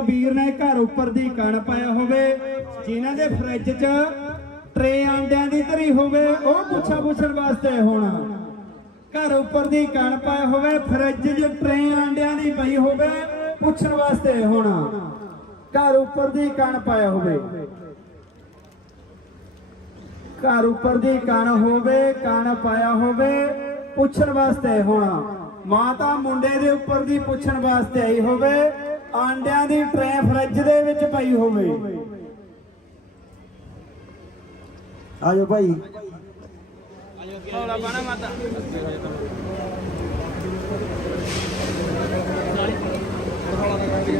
ਵੀਰ ਨੇ ਘਰ ਉੱਪਰ ਦੀ ਕਣ ਪਾਇਆ ਹੋਵੇ, ਜਿਨ੍ਹਾਂ ਦੇ ਫਰਿੱਜ 'ਚ ਟਰੇ ਆਂਡਿਆਂ ਦੀ ਧਰੀ ਹੋਵੇ, ਉਹ ਪੁੱਛਾ ਪੁੱਛਣ ਵਾਸਤੇ ਹੋਣਾ। ਘਰ ਉੱਪਰ ਦੀ ਕਣ ਪਾਇਆ ਹੋਵੇ ਫਰਿੱਜ 'ਚ ਟਰੇ ਆਂਡਿਆਂ ਦੀ ਪਈ ਹੋਵੇ, ਪੁੱਛਣ ਵਾਸਤੇ ਹੋਣਾ। ਘਰ ਉੱਪਰ ਦੀ ਕਣ ਪਾਇਆ ਹੋਵੇ। ਘਰ ਉੱਪਰ ਦੀ ਕਣ ਹੋਵੇ, ਕਣ ਪਾਇਆ ਹੋਵੇ, ਪੁੱਛਣ ਵਾਸਤੇ ਹੋਣਾ। ਮਾਤਾ ਮੁੰਡੇ ਦੇ ਉੱਪਰ ਦੀ ਪੁੱਛਣ ਵਾਸਤੇ ਆਈ ਹੋਵੇ ਆਂਡਿਆਂ ਦੀ ਟਰੇ ਫਰਿੱਜ ਦੇ ਵਿੱਚ ਪਈ ਹੋਵੇ। ਆਜੋ ਭਾਈ। ਹੌਲਾ ਪਾਣਾ ਮਾਤਾ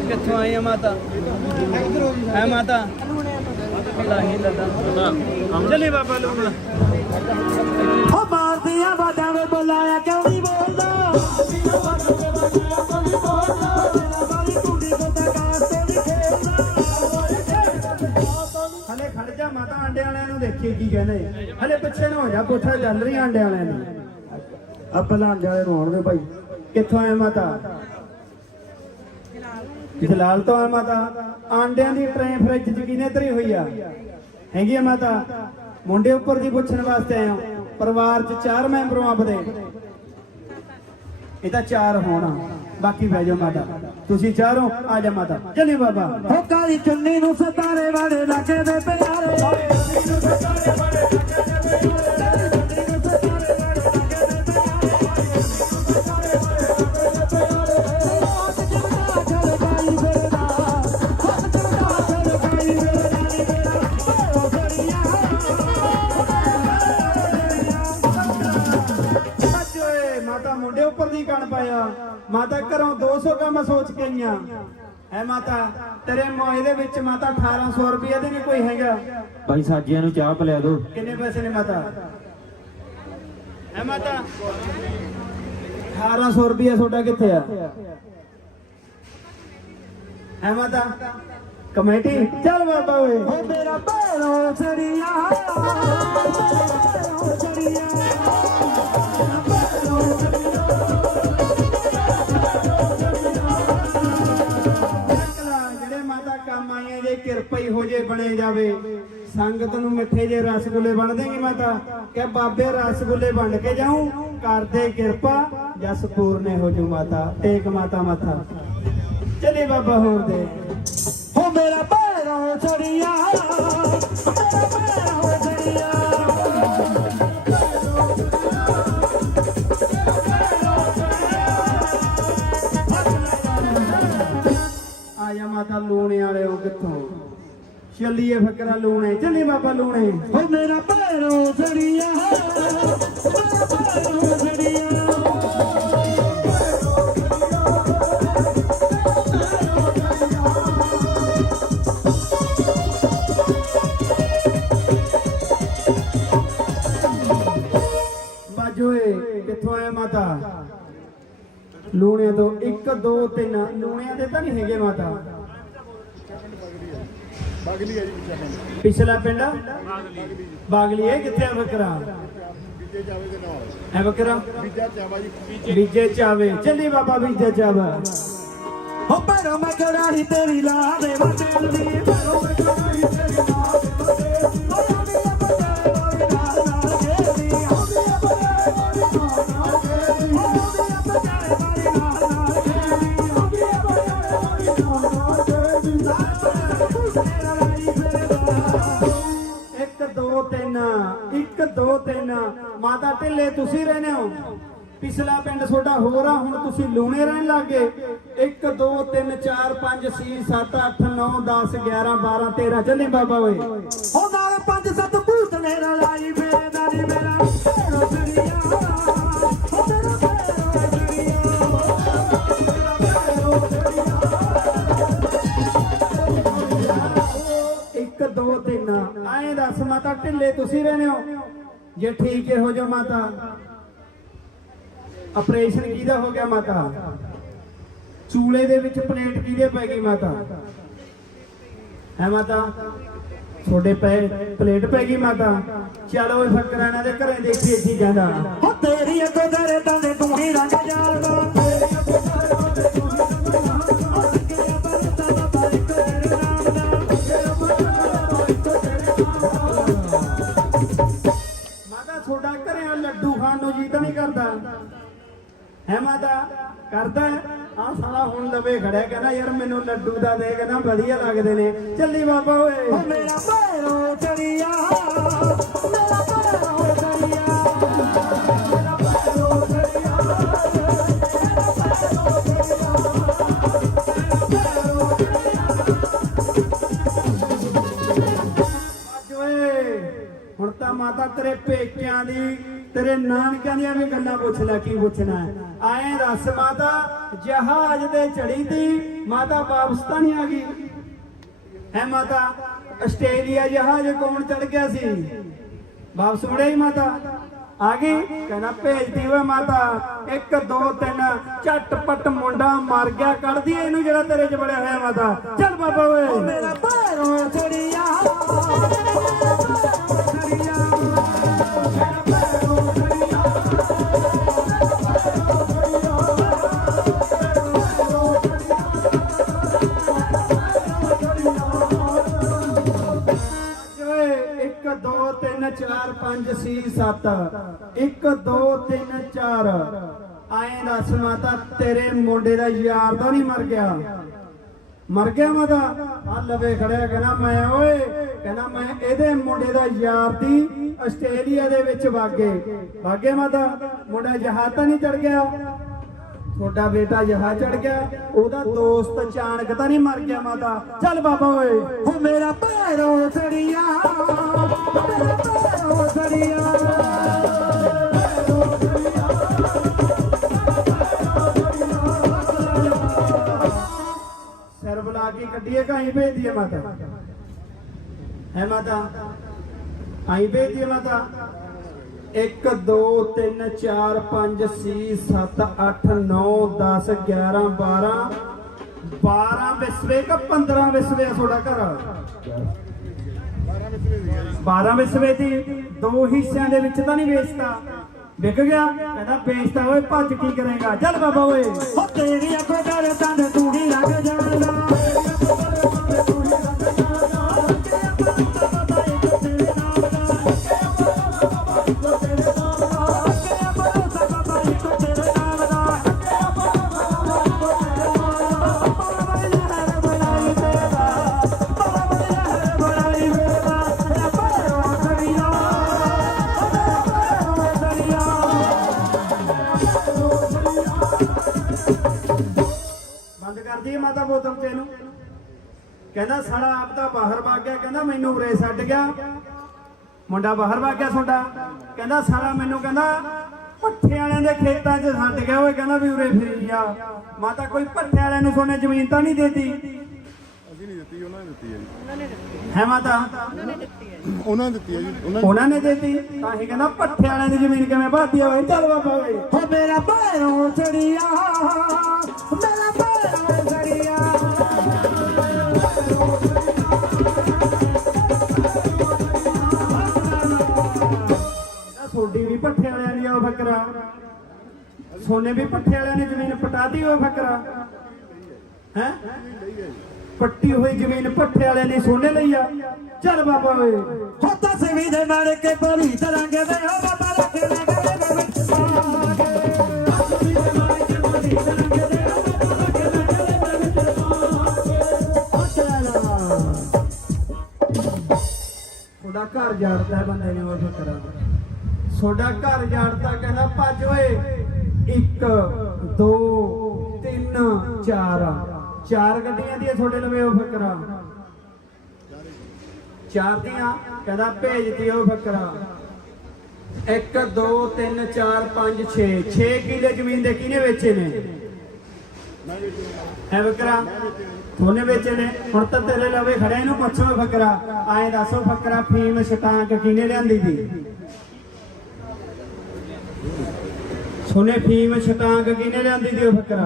ਕਿੱਥੋਂ ਆਈ ਆ ਮਾਤਾ? ਹੈ ਮਾਤਾ? ਲਾਹੀ ਲੱਦਾ ਚੱਲੀ ਬਾਬਾ ਲੂਣਾ। ਹੋ ਮਾਰਦੀਆਂ ਬਾਜਾਂ ਵੇ ਬੁਲਾਇਆ ਕਿਉਂ ਨਹੀਂ ਬੋਲਦਾ? ਹਲੇ ਖੜ ਜਾ ਮਾਤਾ ਆਂਡੇ ਵਾਲਿਆਂ ਨੂੰ ਦੇਖੀ ਕੀ ਕਹਿੰਦੇ। ਹਲੇ ਪਿੱਛੇ ਨੂੰ ਹੋ ਜਾ, ਕੋਠਾ ਚੱਲ ਰਹੀ ਆਂਡੇ ਵਾਲਿਆਂ ਨੂੰ ਆ ਆਂਡੇ ਵਾਲੇ ਨੂੰ ਆਉਣ ਦੇ ਭਾਈ। ਕਿੱਥੋਂ ਆਏ ਮਾਤਾ? ਜਲਾਲ ਤੋਂ ਆਏ ਮਾਤਾ। ਆਂਡਿਆਂ ਦੀ ਟ੍ਰੇ ਫਰਿੱਜ ਚ ਕਿਨੇ ਧਰੀ ਹੋਈ ਆ? ਹੈਗੀ ਆ ਮਾਤਾ। ਮੁੰਡੇ ਉੱਪਰ ਦੀ ਪੁੱਛਣ ਵਾਸਤੇ ਆਏ ਪਰਿਵਾਰ ਚ ਚਾਰ ਮੈਂਬਰੋਂ ਆਪਦੇ। ਇਹ ਤਾਂ ਚਾਰ ਹੋਣਾ। ਬਾਕੀ ਬਹਿ ਜਾਓ ਮਾਤਾ। ਤੁਸੀਂ ਚਾਰੋਂ ਆ ਜਾ ਮਾਤਾ। ਚੱਲੀ ਬਾਬਾ। ਹੋ ਕਾਲੀ ਚੁੰਨੀ ਨੂੰ ਸਤਾਰੇ ਵਾਲੇ ਲਾਗੇ ਦੇ ਪਿਆਰੇ। ਆਈਆਂ ਹੈ ਮਾਤਾ ਤੇਰੇ ਮੋਏ ਦੇ ਵਿੱਚ ਮਾਤਾ 1800 ਰੁਪਏ ਦੇ ਨਹੀਂ ਕੋਈ ਹੈਗਾ? ਭਾਈ ਸਾਜੀਆਂ ਨੂੰ ਚਾਹ ਪਿਲਾ ਦਿਓ। ਕਿੰਨੇ ਪੈਸੇ ਨੇ ਮਾਤਾ? ਹੈ ਮਾਤਾ 1800 ਰੁਪਏ ਤੁਹਾਡਾ ਕਿੱਥੇ ਆ? ਹੈ ਮਾਤਾ ਕਮੇਟੀ? ਚੱਲ ਬਾਬਾ ਓਏ। ਮੇਰਾ ਭੈਣੋ ਛੜੀਆ ਆਈਆਂ ਹੋ ਜੇ ਬਣੇ ਜਾਵੇ। ਸੰਗਤ ਨੂੰ ਮਿੱਠੇ ਜੇ ਰਸਗੁੱਲੇ ਬਣ ਦੇਂਗੀ ਮਾਤਾ। ਕਿ ਬਾਬੇ ਰਸਗੁੱਲੇ ਵੰਡ ਕੇ ਜਾਉਂ ਕਰਦੇ ਕਿਰਪਾ ਜਸ ਪੂਰਨੇ ਹੋ ਜੂ ਮਾਤਾ। ਟੇਕ ਮਾਤਾ ਮੱਥਾ। ਚਲੇ ਬਾਬਾ ਹੋਰ ਦੇ। ਹੋ ਮੇਰਾ ਭੈਰੋ ਛੜੀਆ ਮੇਰਾ ਭੈਰੋ ਛੜੀਆ ਚੱਲੀਏ ਫਕਰਾ ਲੂਣੇ ਚੱਲੀ ਬਾਬਾ ਲੂਣੇ। ਹੋ ਮੇਰਾ ਛੜੀਆ ਬਾਜੋਏ ਕਿੱਥੋਂ ਆਇਆ ਮਾਤਾ? ਲੂਣਿਆਂ ਤੋਂ 1 2 3 ਲੂਣਿਆਂ ਦੇ ਤਾਂ ਨਹੀਂ ਹੈਗੇ ਮਾਤਾ। ਬਾਗਲੀ ਹੈ ਜੀ ਪਿੱਛੇ ਪਿੰਡ। ਪਿਛਲਾ ਪਿੰਡ? ਬਾਗਲੀ। ਕਿੱਥੇ ਆ ਬੱਕਰਾ? ਬੀਜੇ ਜਾਵੇ ਦੇ ਨਾਲ। ਹੈ ਬੱਕਰਾ? ਬੀਜਾ ਚਾਵਾ ਜੀ। ਬੀਜੇ ਚਾਵੇ। ਚੱਲੀ ਬਾਬਾ ਬੀਜੇ ਚਾਵਾ। ਹੋ ਪਰ ਮੈਂ ਕੜਾਹੀ ਤੇਰੀ ਲਾ ਦੇ ਦੀ। ਪਰ ਮੈਂ ਦੋ ਤਿੰਨ ਮਾਤਾ ਢਿੱਲੇ ਤੁਸੀਂ ਰਹਿੰਦੇ ਹੋ? ਪਿਛਲਾ ਪਿੰਡ ਤੁਹਾਡਾ ਹੋਰ ਆ ਹੁਣ ਤੁਸੀਂ ਲੂਣੇ ਰਹਿਣ ਲੱਗੇ 1 2 3 4 5 6 7 8 9 10 11 12 13 ਚੱਲੇ ਬਾਬਾ ਓਏ। ਹੋ ਨਾਲ ਪੰਜ ਸੱਤ ਭੂਤ ਨੇ ਰਲਾਈ ਫੇਰੇ ਦਾ ਨੀ ਮੇਰਾ ਭੈਣੋ ਚੜੀਆ ਹੋ ਮੇਰਾ ਭੈਣੋ ਚੜੀਆ ਇੱਕ ਦੋ ਤਿੰਨ। ਐਂ ਦੱਸ ਮਾਤਾ ਢਿੱਲੇ ਤੁਸੀਂ ਰਹਿੰਦੇ ਹੋ? ਜੇ ਠੀਕ ਹੋ ਜਾ ਮਾਤਾ। ਆਪਰੇਸ਼ਨ ਕਿਹਦਾ ਹੋ ਗਿਆ ਮਾਤਾ? ਚੂਲੇ ਦੇ ਵਿੱਚ ਪਲੇਟ ਕਿਹਦੇ ਪੈ ਗਈ ਮਾਤਾ? ਹੈ ਮਾਤਾ? ਤੁਹਾਡੇ ਪੈ ਪਲੇਟ ਪੈ ਗਈ ਮਾਤਾ? ਚਲੋ ਇਹ ਫਕਰਾਂ, ਇਹਨਾਂ ਦੇ ਘਰੇ ਦੇਖੀ ਇੱਥੇ ਕਹਿੰਦਾ ਹੋ ਤੇਰੀ ਅੱਗੋਂ ਘਰੇ ਦੇ ਤੂੰ ਹੀ ਰੰਗ ਜਾਲਦਾ ਤੇਰੀ ਅੱਗੋਂ ਕਰਦਾ। ਕਰਦਾ ਆ ਸਾਲਾ ਹੁਣ ਲਵੇ ਖੜਿਆ ਕਹਿੰਦਾ ਯਾਰ ਮੈਨੂੰ ਲੱਡੂ ਦਾ ਦੇ ਕਹਿੰਦਾ ਵਧੀਆ ਲੱਗਦੇ ਨੇ। ਚੱਲੀ ਬਾਬਾ ਓਏ। ਮੇਰਾ ਪੈਰੋਂ ਚੜੀਆ ਮੇਰਾ ਪੈਰੋਂ ਚੜੀਆ। ਹੁਣ ਤਾਂ ਮਾਤਾ ਤੇਰੇ ਪੇਕਿਆਂ ਦੀ ਤੇਰੇ ਨਾਨਕਿਆਂ ਦੀਆਂ ਵੀ ਗੱਲਾਂ ਪੁੱਛ ਲੈ, ਕੀ ਪੁੱਛਣਾ ਆਏ ਦੱਸ ਮਾਤਾ, ਜਹਾਜ਼ ਤੇ ਚੜੀ ਤੀ ਮਾਤਾ ਵਾਪਸ ਤਾਂ ਨਹੀਂ ਆ ਗਈ? ਹੈ ਮਾਤਾ, ਆਸਟ੍ਰੇਲੀਆ ਜਹਾਜ਼ ਕੌਣ ਚੜ ਗਿਆ ਸੀ? ਵਾਪਸ ਮੁੜਿਆ ਹੀ ਮਾਤਾ। ਆ ਗਈ? ਕਹਿੰਦਾ ਭੇਜਦੀ ਓਏ ਮਾਤਾ। 1 2 3 ਝਟਪਟ ਮੁੰਡਾ ਮਰ ਗਿਆ। ਕੱਢਦੀ ਇਹਨੂੰ ਜਿਹੜਾ ਤੇਰੇ 'ਚ ਬੜਿਆ ਹੋਇਆ ਮਾਤਾ। ਚੱਲ ਬਾਬਾ ਓਏ। ਮੇਰਾ ਪੈਰੋਂ ਚੜੀਆ ਓਏ 4 5 6 7 1 2 3 4 ਆਏ ਦੱਸ ਮਾਤਾ, ਤੇਰੇ ਮੁੰਡੇ ਦਾ ਯਾਰ ਤਾਂ ਨਹੀਂ ਮਰ ਗਿਆ? ਮਰ ਗਿਆ ਮਾਤਾ? ਆ ਲਵੇ ਖੜਿਆ, ਕਹਿੰਦਾ ਮੈਂ, ਓਏ, ਕਹਿੰਦਾ ਮੈਂ ਇਹਦੇ ਮੁੰਡੇ ਦਾ ਯਾਰ ਦੀ ਆਸਟ੍ਰੇਲੀਆ ਦੇ ਵਿੱਚ ਵਾਗੇ। ਵਾਗੇ ਮਾਤਾ ਮੁੰਡਾ ਜਹਾਜ਼ ਤਾਂ ਨਹੀਂ ਚੜ ਗਿਆ? ਤੁਹਾਡਾ ਬੇਟਾ ਜਹਾਜ਼ ਚੜ ਗਿਆ, ਉਹਦਾ ਦੋਸਤ ਅਚਾਨਕ ਤਾਂ ਨਹੀਂ ਮਰ ਗਿਆ ਮਾਤਾ? ਚੱਲ ਬਾਬਾ ਓਏ, ਹੋ ਮੇਰਾ ਪੈਰੋਂ ਚੜੀਆ ਸਿਰ ਬੁਲਾ ਕੇ ਕੱਢੀਏ ਕਾਈ ਭੇਜ ਮਾਤਾ? ਹੈ ਮਾਤਾ? ਆਈ ਭੇਜ ਦਈਏ ਮਾਤਾ? 1 2 3 4 5 6 7 8 9 10 11 12 12 ਵਿਸਵੇ ਕਾ 15 ਵਿਸਵੇ ਆ ਤੁਹਾਡਾ ਘਰ? 12 ਵਿਸਵੇ ਦੀ ਦੋ ਹਿੱਸਿਆਂ ਦੇ ਵਿੱਚ ਤਾਂ ਨਹੀਂ ਵੇਚਦਾ ਵਿਕ ਗਿਆ, ਕਹਿੰਦਾ ਵੇਚਦਾ ਓਏ, ਭੱਜ ਕੀ ਕਰੇਗਾ? ਚੱਲ ਬਾਬਾ ਓਏ। ਹੋ ਤੇਰੀ ਅੱਖੋਂ ਕਰ ਤੰਦ ਤੂੜੀ ਲੱਗ ਜਾਣਾ। ਕਹਿੰਦਾ ਸਾਲਾ ਆਪ ਤਾਂ ਬਾਹਰ ਵਗ ਗਿਆ ਕਹਿੰਦਾ ਮੈਨੂੰ ਉਰੇ ਛੱਡ ਗਿਆ। ਮੁੰਡਾ ਬਾਹਰ ਵਗ ਗਿਆ ਤੁਹਾਡਾ। ਕਹਿੰਦਾ ਸਾਲਾ ਮੈਨੂੰ ਕਹਿੰਦਾ ਪੱਠੇ ਵਾਲਿਆਂ ਦੇ ਖੇਤਾਂ 'ਚ ਛੱਡ ਗਿਆ ਓਏ ਕਹਿੰਦਾ ਵੀ ਉਰੇ ਫਿਰੀ ਜਾ। ਮਾਤਾ ਕੋਈ ਪੱਠੇ ਵਾਲਿਆਂ ਨੂੰ ਸੋਨੇ ਜ਼ਮੀਨ ਤਾਂ ਨਹੀਂ ਦੇਤੀ। ਅਸੀਂ ਨਹੀਂ ਦਿੱਤੀ ਉਹਨਾਂ ਨੇ ਦਿੱਤੀ ਹੈ ਜੀ। ਹੈ ਮਾਤਾ? ਉਹਨਾਂ ਨੇ ਦਿੱਤੀ ਹੈ ਜੀ। ਉਹਨਾਂ ਉਹਨਾਂ ਨੇ ਦੇਤੀ? ਤਾਂ ਹੀ ਕਹਿੰਦਾ ਪੱਠੇ ਵਾਲਿਆਂ ਦੀ ਜ਼ਮੀਨ ਕਿਵੇਂ ਭਾਤੀ ਓਏ ਚੱਲ ਬਾਬਾ ਓਏ। ਹੋ ਮੇਰਾ ਪੈਰੋਂ ਚੜੀਆ ਮੇਰਾ ਫਕਰਾ ਸੋਨੇ ਵੀ ਪੱਠੇ ਵਾਲਿਆਂ ਨੇ ਜ਼ਮੀਨ ਪਟਾਤੀ ਉਹ ਫਕਰਾ ਹੈ ਪੱਟੀ ਹੋਈ ਜ਼ਮੀਨ ਪੱਠੇ ਵਾਲਿਆਂ ਨੇ ਸੋਨੇ ਲਈ ਆ ਚੱਲ ਬਾਬਾ ਓਏ ਹੋ ਤਸਵੀਰ ਦੇ ਮਾਰੇ ਕੇ ਪਰੀ ਤਰੰਗੇ ਦੇ ਹੋ ਬਾਬਾ ਰੱਖੇ ਲਗੇ ਦੇ ਵਿੱਚ ਪਾਗੇ ਤੁਹਾਡਾ ਘਰ ਜਾੜਦਾ ਬੰਦੇ ਨੇ ਉਹ ਫਕਰਾ ਤੁਹਾਡਾ ਘਰ ਜਾੜਦਾ ਕਹਿੰਦਾ ਭੱਜ ਓਏ। 1 2 3 4 ਚਾਰ ਗੱਡੀਆਂ ਦੀਆਂ ਤੁਹਾਡੇ ਲਵੇ ਉਹ ਫਕਰਾ। ਚਾਰ ਦੀਆਂ, ਕਹਿੰਦਾ ਭੇਜਤੀ ਉਹ ਫਕਰਾ। 1 2 3 4 5 6 6 ਕਿਲੇ ਜ਼ਮੀਨ ਦੇ ਕਿਨੇ ਵੇਚੇ ਨੇ? ਹੈ ਫਕਰਾ? ਥੋਨੇ ਵੇਚੇ ਨੇ। ਹੁਣ ਤਾਂ ਤੇਰੇ ਲਵੇ ਖੜੇ ਇਹਨੂੰ ਪੁੱਛੋ ਫਕਰਾ। ਆਏ ਦੱਸੋ ਫਕਰਾ, ਫੀਮ ਛਟਾਂਕ ਕਿਹਨੇ ਲਿਆਂਦੀ ਸੀ? ਸੋਨੇ ਫੀਮ ਛਟਾਂਕ ਕਿਹਨੇ ਲਿਆਂਦੀ ਸੀ ਉਹ ਫਕਰਾ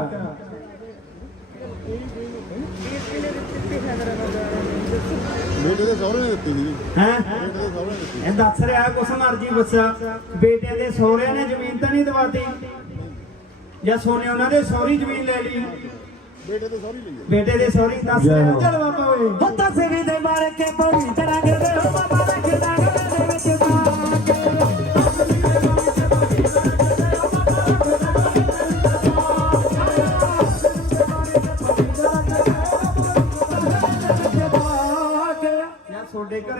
ਬੇਟੇ ਦੇ ਸਹੁਰੇ ਨੇ ਦਿੱਤੀ ਸੀ ਜੀ ਹੈ? ਬੇਟੇ ਦੇ ਸਹੁਰੇ ਨੇ ਦਿੱਤੀ ਇਹ ਦੱਸ ਰਿਹਾ ਕੁਛ ਮਰਜ਼ੀ ਬੱਚਾ ਬੇਟੇ ਦੇ ਸਹੁਰਿਆਂ ਨੇ ਜ਼ਮੀਨ ਤਾਂ ਨਹੀਂ ਦਵਾਤੀ? ਜਾਂ ਸੋਨੇ ਉਹਨਾਂ ਦੇ ਸਹੁਰੀ ਜ਼ਮੀਨ ਲੈ ਲਈ? ਬੇਟੇ ਦੇ ਸਹੁਰੇ ਲਈ ਬੇਟੇ ਦੇ ਸਹੁਰੀ ਦੱਸ ਰਿਹਾ। ਚੱਲ ਬਾਬਾ ਓਏ। ਹੋ ਤਸਵੀਰ ਦੇ ਮਾਰੇ ਕੇ ਪਰੀ ਤਰੰਗੇ ਦੇ ਹੋ ਬਾਬਾ ਰੱਖੇ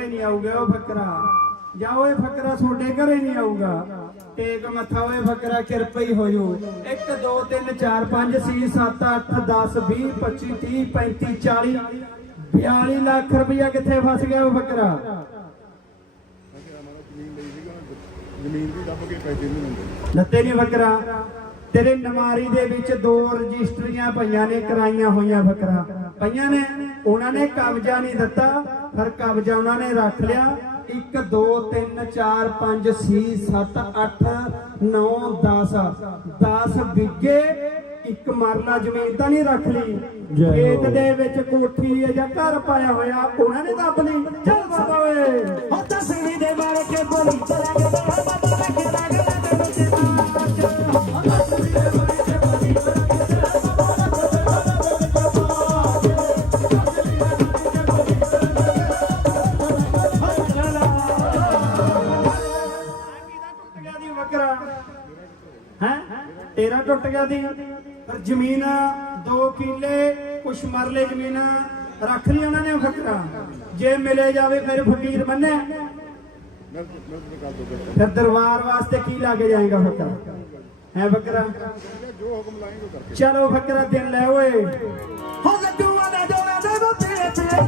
ਨਹੀਂ ਆਊਗਾ ਉਹ ਫਕਰਾ। ਜਾਂ ਓਏ ਫਕਰਾ ਤੁਹਾਡੇ ਘਰੇ ਨਹੀਂ ਆਊਗਾ। ਟੇਕ ਮੱਥਾ ਓਏ ਫਕਰਾ ਕਿਰਪਾ ਹੀ ਹੋ ਜੂ 1 2 3 4 5 6 7 8 10 20 25 30 35 40 42 ਲੱਖ ਰੁਪਇਆ ਕਿੱਥੇ ਫਸ ਗਿਆ ਉਹ ਫਕਰਾ? ਜ਼ਮੀਨ ਵੀ ਦੱਬ ਕੇ ਪੈਸੇ ਨਹੀਂ ਲੱਤੇ ਨਹੀਂ ਫਕਰਾ। ਤੇਰੇ ਨਮਾਰੀ ਦੇ ਵਿੱਚ ਦੋ ਰਜਿਸਟਰੀਆਂ ਪਈਆਂ ਨੇ ਕਰਾਈਆਂ ਹੋਈਆਂ ਫਕਰਾ। ਪਈਆਂ ਨੇ ਉਹਨਾਂ ਨੇ ਕਬਜ਼ਾ ਨਹੀਂ ਦਿੱਤਾ ਪਰ ਕਬਜ਼ਾ ਉਹਨਾਂ ਨੇ ਰੱਖ ਲਿਆ। 1 2 3 4 5 6 7 8 9 10 10 ਬਿੱਗੇ ਇੱਕ ਮਰਲਾ ਜ਼ਮੀਨ ਤਾਂ ਨਹੀਂ ਰੱਖ ਲਈ। ਖੇਤ ਦੇ ਵਿੱਚ ਕੋਠੀ ਹੈ ਜਾਂ ਘਰ ਪਾਇਆ ਹੋਇਆ ਉਹਨਾਂ ਨੇ ਦੱਬ ਲਈ ਚੱਲ ਬਾਬਾ ਓਏ ਹੋ ਤਸਵੀਰ ਤੇਰਾ ਟੁੱਟ ਦੀ। ਪਰ ਜ਼ਮੀਨ 2 ਕਿੱਲੇ, ਕੁਛ ਮਰਲੇ ਜ਼ਮੀਨ ਰੱਖ ਲਈ ਉਹਨਾਂ ਨੇ ਬੱਕਰਾ ਜੇ ਮਿਲੇ ਜਾਵੇ ਫਿਰ ਫਕੀਰ ਬੰਨੇ ਫਿਰ ਦਰਬਾਰ ਵਾਸਤੇ ਕੀ ਲਾ ਕੇ ਜਾਏਗਾ ਬੱਕਰਾ ਹੈ ਬੱਕਰਾ ਜੋ ਹੁਕਮ ਲਾਏਂਗੇ ਚਲੋ ਫਕਰਾ, ਦਿਨ ਲੈ ਓਏ। ਹੋ ਲੱਡੂਆਂ ਦਾ ਜੋੜਾ ਦੇ ਬੋ ਪੀਲੇ ਪੀਲੇ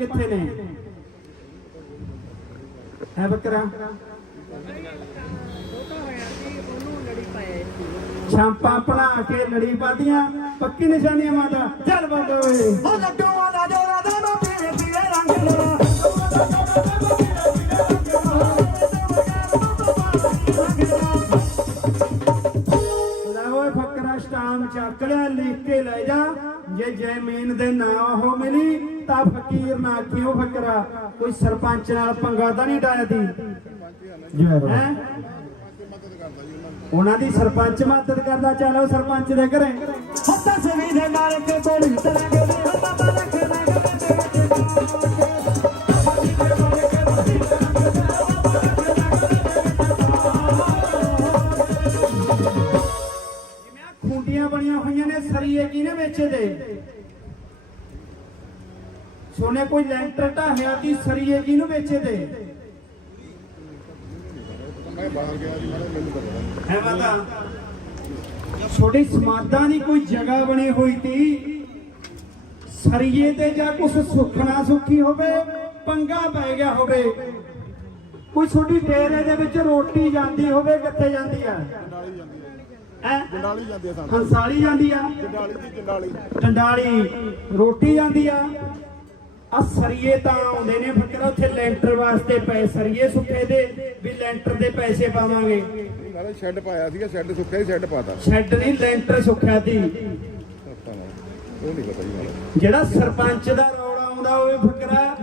ਕਿੱਥੇ ਨੇ? ਹੈ ਬੱਕਰਾ? ਸ਼ਾਂਪਾਂ ਬਣਾ ਕੇ ਲੜੀ ਪਾਦੀਆਂ ਪੱਕੀ ਨਿਸ਼ਾਨੀਆਂ ਮਾਤਾ ਚੱਲ ਬਾਬਾ ਓਏ। ਹੋ ਲੱਡੂਆਂ ਦਾ। ਜੋੜਾ ਦੇ ਬੋ ਪੀਲੇ ਪੀਲੇ ਰੰਗ ਲੈ ਲਿਖ ਕੇ ਲੈ ਜਾ। ਜੇ ਜ਼ਮੀਨ ਦੇ ਨਾਂ ਉਹ ਮਿਲੀ ਤਾਂ ਫਕੀਰ ਨਾ ਕਿਉਂ ਫਕਰਾ? ਕੋਈ ਸਰਪੰਚ ਨਾਲ ਪੰਗਾ ਤਾਂ ਨਹੀਂ ਡਾਇਆ ਦੀ? ਹੋ। ਉਹਨਾਂ ਦੀ ਸਰਪੰਚ ਮਦਦ ਕਰਦਾ ਚਲੋ ਸਰਪੰਚ ਦੇ ਘਰੇ। ਹੋ ਤਸਵੀਰ ਦੇ ਮਾਰ ਕੇ ਬੋਲੀ ਚਲਾਂਗੇ ਬਾਬਾ ਆਹ ਖੂੰਡੀਆਂ ਬਣੀਆਂ ਹੋਈਆਂ ਨੇ ਸਰੀਏ ਕਿਹਨੇ ਵੇਚੇ ਦੇ? ਸੋਨੇ ਕੋਈ ਲੈਂਟਰ ਢਾਹਿਆ ਦੀ ਸਰੀਏ ਕਿਹਨੂੰ ਵੇਚੇ ਦੇ ਮੈਂ ਬਾਹਰ ਗਿਆ ਜੀ ਮੈਂ ਮੈਨੂੰ ਤਾਂ ਪਤਾ ਹੈ ਮਾਤਾ? ਛੋਟੀ ਸਮਾਦਾਂ ਦੀ ਕੋਈ ਜਗ੍ਹਾ ਬਣੀ ਹੋਈ ਤੀ? ਸਰੀਏ ਤੇ ਜਾਂ ਕੁਛ ਸੁੱਖਣਾ ਸੁੱਖੀ ਹੋਵੇ ਪੰਗਾ ਪੈ ਗਿਆ ਹੋਵੇ? ਕੋਈ ਛੋਟੀ ਡੇਰੇ ਦੇ ਵਿੱਚ ਰੋਟੀ ਜਾਂਦੀ ਹੋਵੇ ਕਿੱਥੇ ਜਾਂਦੀ ਆ? ਜੰਡਾਲੀ ਜਾਂਦੀ ਹੈ ਹੈ? ਜੰਡਾਲੀ ਜਾਂਦੀ ਹੈ ਸਾਨੂੰ ਹੰਸਾਲੀ ਜਾਂਦੀ ਆ? ਜੰਡਾਲੀ ਦੀ ਜੰਡਾਲੀ। ਟੰਡਾਲੀ ਰੋਟੀ ਜਾਂਦੀ ਆ? ਆ ਸਰੀਏ ਤਾਂ ਆਉਂਦੇ ਨੇ ਫਕਰ ਉੱਥੇ ਲੈਂਟਰ ਵਾਸਤੇ ਪਏ ਸਰੀਏ ਸੁੱਕੇ ਦੇ ਵੀ ਲੈਂਟਰ ਦੇ ਪੈਸੇ ਪਾਵਾਂਗੇ। ਨਾਲੇ ਸ਼ੈੱਡ ਪਾਇਆ ਸੀਗਾ ਸ਼ੈੱਡ ਸੁੱਕਿਆ ਹੀ ਸ਼ੈੱਡ ਪਾਤਾ। ਸ਼ੈੱਡ ਨਹੀਂ ਲੈਂਟਰ ਸੁੱਕਿਆ ਦੀ ਉਹ ਨਹੀਂ ਪਤਾ ਜੀ ਜਿਹੜਾ ਸਰਪੰਚ ਦਾ ਰੌਲਾ ਆਉਂਦਾ ਹੋਵੇ ਫਕਰਾ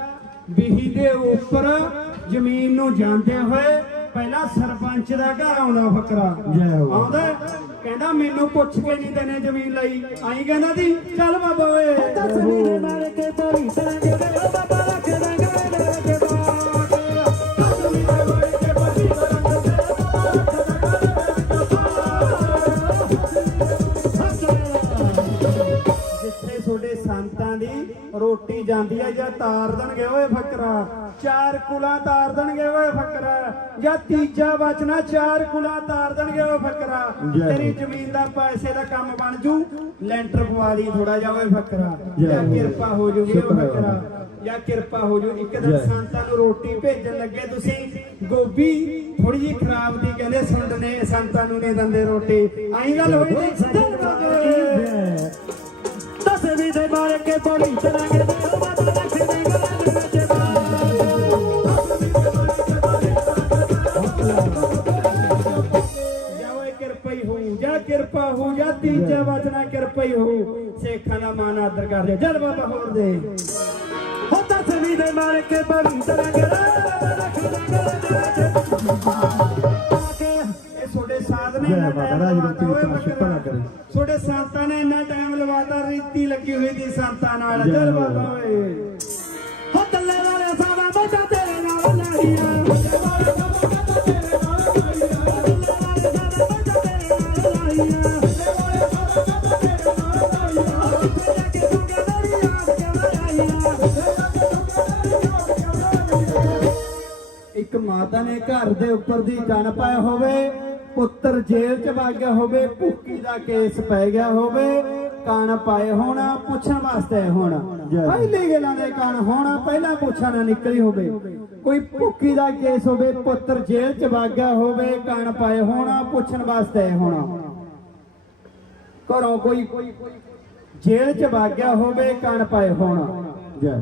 ਬਿਹੀ ਦੇ ਉੱਪਰ ਜ਼ਮੀਨ ਨੂੰ ਜਾਂਦੇ ਹੋਏ ਪਹਿਲਾਂ ਸਰਪੰਚ ਦਾ ਘਰ ਆਉਂਦਾ ਫਕਰਾ। ਜੈ ਹੋ। ਆਉਂਦਾ ਕਹਿੰਦਾ ਮੈਨੂੰ ਪੁੱਛ ਕੇ ਨਹੀਂ ਤੈਨੇ ਜ਼ਮੀਨ ਲਈ। ਆਈ ਕਹਿੰਦਾ ਦੀ ਚੱਲ ਬਾਬਾ ਓਏ। ਤਸਵੀਰ ਦੇ ਮਾਰ ਕੇ ਬੋਲੀ ਚਲਾਂਗੇ ਬਾਬਾ ਰੱਖੇ ਰੱਖੇ ਜਾਂਦੀ ਹੈ ਜਾਂ ਤਾਰ ਦੇਣਗੇ ਓਏ ਫਕਰਾ। ਚਾਰ ਕੁਲਾ ਤਾਰ ਦੇਣਗੇ ਓਏ ਫਕਰਾ। ਜਾਂ ਤੀਜਾ ਬਚਨਾ ਚਾਰ ਕੁਲਾ ਤਾਰ ਦੇਣਗੇ ਓਏ ਫਕਰਾ। ਜੈ ਤੇਰੀ ਜ਼ਮੀਨ ਦਾ ਪੈਸੇ ਦਾ ਕੰਮ ਬਣ ਜੂ। ਲੈਂਟਰ ਪਵਾ ਲਈ ਥੋੜਾ ਜਿਹਾ ਓਏ ਫਕਰਾ। ਜੈ ਜਾਂ। ਕਿਰਪਾ ਹੋ ਜੂਗੀ ਓਏ ਫਕਰਾ। ਜਾਂ ਕਿਰਪਾ ਹੋ ਜੂ। ਇੱਕ ਦਿਨ ਜੈ। ਸੰਤਾਂ ਨੂੰ ਰੋਟੀ ਭੇਜਣ ਲੱਗੇ ਤੁਸੀਂ। ਗੋਭੀ ਥੋੜੀ ਜਿਹੀ ਖਰਾਬ ਦੀ ਕਹਿੰਦੇ ਸੁੰਡ ਨੇ ਸੰਤਾਂ ਨੂੰ ਨਹੀਂ ਦਿੰਦੇ ਰੋਟੀ। ਆਈ ਗੱਲ ਹੋਈ ਨਹੀਂ? ਜੈ ਤਸਵੀਰ ਦੇ ਮਾਰ ਕੇ ਬੋਲੀ ਚਲਾਂਗੇ ਜਾ ਤੀਜਾ ਵਚਨਾ ਕਿਰਪਈ ਹੋ ਸੇਖਾਂ ਦਾ ਮਾਨ ਆਦਰ ਕਰਦੇ ਜਲ ਬਾਬਾ ਹੋਰ ਦੇ ਹੋ ਤਸਵੀਰ ਦੇ ਮਾਰ ਕੇ ਰੱਖੇ ਇਹ ਤੁਹਾਡੇ ਸਾਧ ਨੇ ਇੰਨਾ ਰਾਜ ਲਵਾਤਾ। ਕਰੇ। ਤੁਹਾਡੇ ਸੰਤਾਂ ਨੇ ਇੰਨਾ ਟਾਈਮ ਲਵਾਤਾ ਰੀਤੀ ਲੱਗੀ ਹੋਈ ਦੀ ਸੰਤਾਂ ਨਾਲ ਜਲ ਬਾਬਾ। ਬਾਬਾ ਓਏ ਮਾਤਾ ਨੇ ਘਰ ਦੇ ਉੱਪਰ ਦੀ ਕਣ ਪਾਇਆ ਹੋਵੇ ਪੁੱਤਰ ਜੇਲ੍ਹ ਚ ਵਗ ਗਿਆ ਹੋਵੇ ਭੁੱਕੀ ਦਾ ਕੇਸ ਪੈ ਗਿਆ ਹੋਵੇ ਕਣ ਪਾਏ ਹੋਣਾ ਪੁੱਛਣ ਵਾਸਤੇ ਹੋਣਾ। ਪਹਿਲੀ ਗੱਲਾਂ ਦੇ ਕਣ ਹੋਣਾ ਪਹਿਲਾਂ ਪੁੱਛਣ ਨਿਕਲੀ ਹੋਵੇ। ਕੋਈ ਭੁੱਕੀ ਦਾ ਕੇਸ ਹੋਵੇ ਪੁੱਤਰ ਜੇਲ੍ਹ ਚ ਵਗ ਗਿਆ ਹੋਵੇ ਕਣ ਪਾਏ ਹੋਣਾ ਪੁੱਛਣ ਵਾਸਤੇ ਹੋਣਾ। ਘਰੋਂ ਕੋਈ ਜੇਲ੍ਹ ਚ ਵਗ ਗਿਆ ਹੋਵੇ ਕਣ ਪਾਏ ਹੋਣਾ। ਜੈ।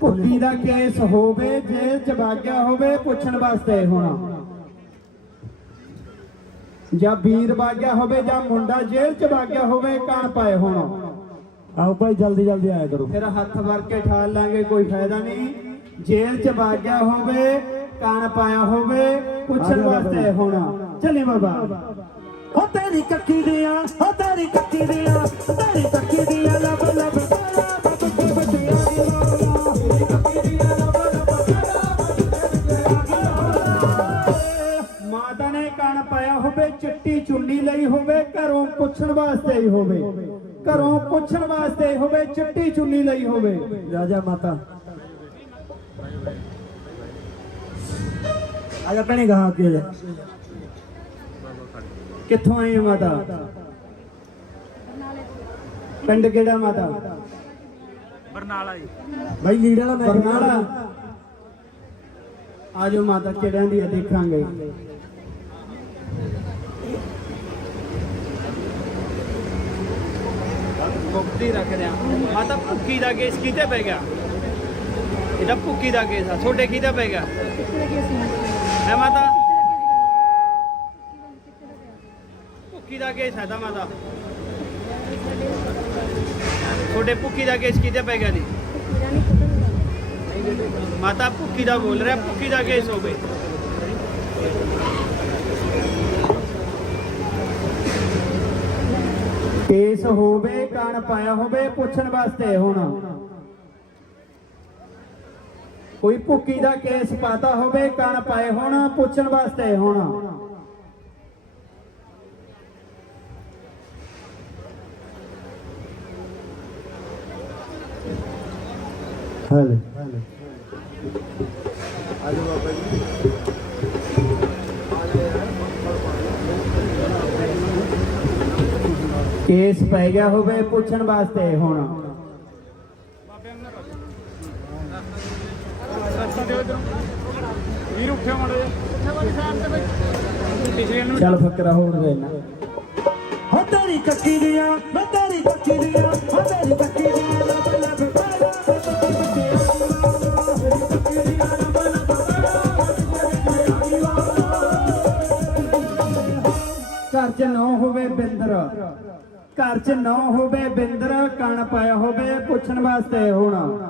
ਭੁੱਕੀ ਦਾ ਕੇਸ ਹੋਵੇ? ਜੇਲ੍ਹ ਚ ਵਾਗਿਆ ਹੋਵੇ ਪੁੱਛਣ ਵਾਸਤੇ ਹੋਣਾ। ਜਾਂ ਵੀਰ ਵਾਗਿਆ ਹੋਵੇ ਜਾਂ ਮੁੰਡਾ ਜੇਲ੍ਹ ਚ ਵਾਗਿਆ ਹੋਵੇ ਕਾਣ ਪਾਏ ਹੋਣਾ। ਆਓ ਭਾਈ ਜਲਦੀ ਜਲਦੀ ਆਇਆ ਕਰੋ। ਫਿਰ ਹੱਥ ਵਰ ਕੇ ਠਾਲ ਲਾਂਗੇ ਕੋਈ ਫਾਇਦਾ ਨਹੀਂ। ਜੇਲ੍ਹ ਚ ਵਾਗਿਆ ਹੋਵੇ ਕਾਣ ਪਾਇਆ ਹੋਵੇ ਪੁੱਛਣ ਵਾਸਤੇ ਹੋਣਾ। ਚੱਲੀ ਬਾਬਾ। ਹੋ ਤੇਰੀ ਕੱਕੀ ਦੀਆਂ ਹੋ ਤੇਰੀ ਕੱਕੀ ਦੀਆਂ ਤੇਰੀ ਚੁੰਨੀ ਲਈ ਹੋਵੇ ਘਰੋਂ ਪੁੱਛਣ ਵਾਸਤੇ ਹੀ ਹੋਵੇ। ਘਰੋਂ ਪੁੱਛਣ ਵਾਸਤੇ ਹੋਵੇ ਚਿੱਟੀ ਚੁੰਨੀ ਲਈ ਹੋਵੇ। ਰਾਜਾ ਮਾਤਾ। ਆਜਾ ਭੈਣੇ ਗਾਹ ਅੱਗੇ ਜਾ। ਕਿੱਥੋਂ ਆਈ ਹੈ ਮਾਤਾ? ਪਿੰਡ ਕਿਹੜਾ ਮਾਤਾ? ਬਰਨਾਲਾ ਜੀ। ਭਾਈ ਲੀੜਾ ਵਾਲਾ ਮੈਂ ਬਰਨਾਲਾ। ਆਜੋ ਮਾਤਾ ਕਿਹੜਿਆਂ ਦੀ ਦੇਖਾਂਗੇ। ਮੁਕਤੀ ਰੱਖਦੇ ਆ ਮਾਤਾ ਭੁੱਕੀ ਦਾ ਕੇਸ ਕਿਤੇ ਪੈ ਗਿਆ? ਇਹਦਾ ਭੁੱਕੀ ਦਾ ਕੇਸ ਆ। ਛੋਟੇ ਕਿਤੇ ਪੈ ਗਿਆ? ਹੈ ਮਾਤਾ? ਭੁੱਕੀ ਦਾ ਕੇਸ ਹੈ ਤਾਂ ਮਾਤਾ। ਛੋਟੇ ਭੁੱਕੀ ਦਾ ਕੇਸ ਕਿਤੇ ਪੈ ਗਿਆ ਜੀ? ਮਾਤਾ ਭੁੱਕੀ ਦਾ ਬੋਲ ਰਿਹਾ ਭੁੱਕੀ ਦਾ ਕੇਸ ਹੋਵੇ। ਕੇਸ ਹੋਵੇ ਕਣ ਪਾਇਆ ਹੋਵੇ ਪੁੱਛਣ ਵਾਸਤੇ ਹੋਣਾ। ਕੋਈ ਭੁੱਕੀ ਦਾ ਕੇਸ ਪਾਤਾ ਹੋਵੇ ਕਣ ਪਾਏ ਹੋਣਾ ਪੁੱਛਣ ਵਾਸਤੇ ਹੋਣਾ। ਹਲੇ। ਆਜੋ ਬਾਬਾ ਕੇਸ ਪੈ ਗਿਆ ਹੋਵੇ ਪੁੱਛਣ ਵਾਸਤੇ ਹੋਣਾ ਵੀਰ ਉੱਠਿਓ ਮਾੜੇ ਪਿਛਲੇ ਨੂੰ ਚੱਲ ਫਕਰਾ ਹੋਰ ਦੇ ਨਾ ਹੋ ਤੇਰੀ ਕੱਕੀ ਦੀਆਂ ਮੈਂ ਤੇਰੀ ਕੱਕੀ ਦੀਆਂ ਹੋ ਤੇਰੀ ਕੱਕੀ ਦੀਆਂ ਲਬ ਲਬ ਤੇਰਾ ਬੱਬ ਕੇ ਬੱਟਿਆ ਤੇਰੀ ਕੱਕੀ ਦੀਆਂ ਲਬ ਲਬ ਘਰ 'ਚ ਨਾ ਹੋਵੇ ਬਿੰਦਰ ਘਰ 'ਚ ਨਾ ਹੋਵੇ ਬਿੰਦਰ ਕਣ ਪਾਇਆ ਹੋਵੇ ਪੁੱਛਣ ਵਾਸਤੇ ਹੋਣਾ।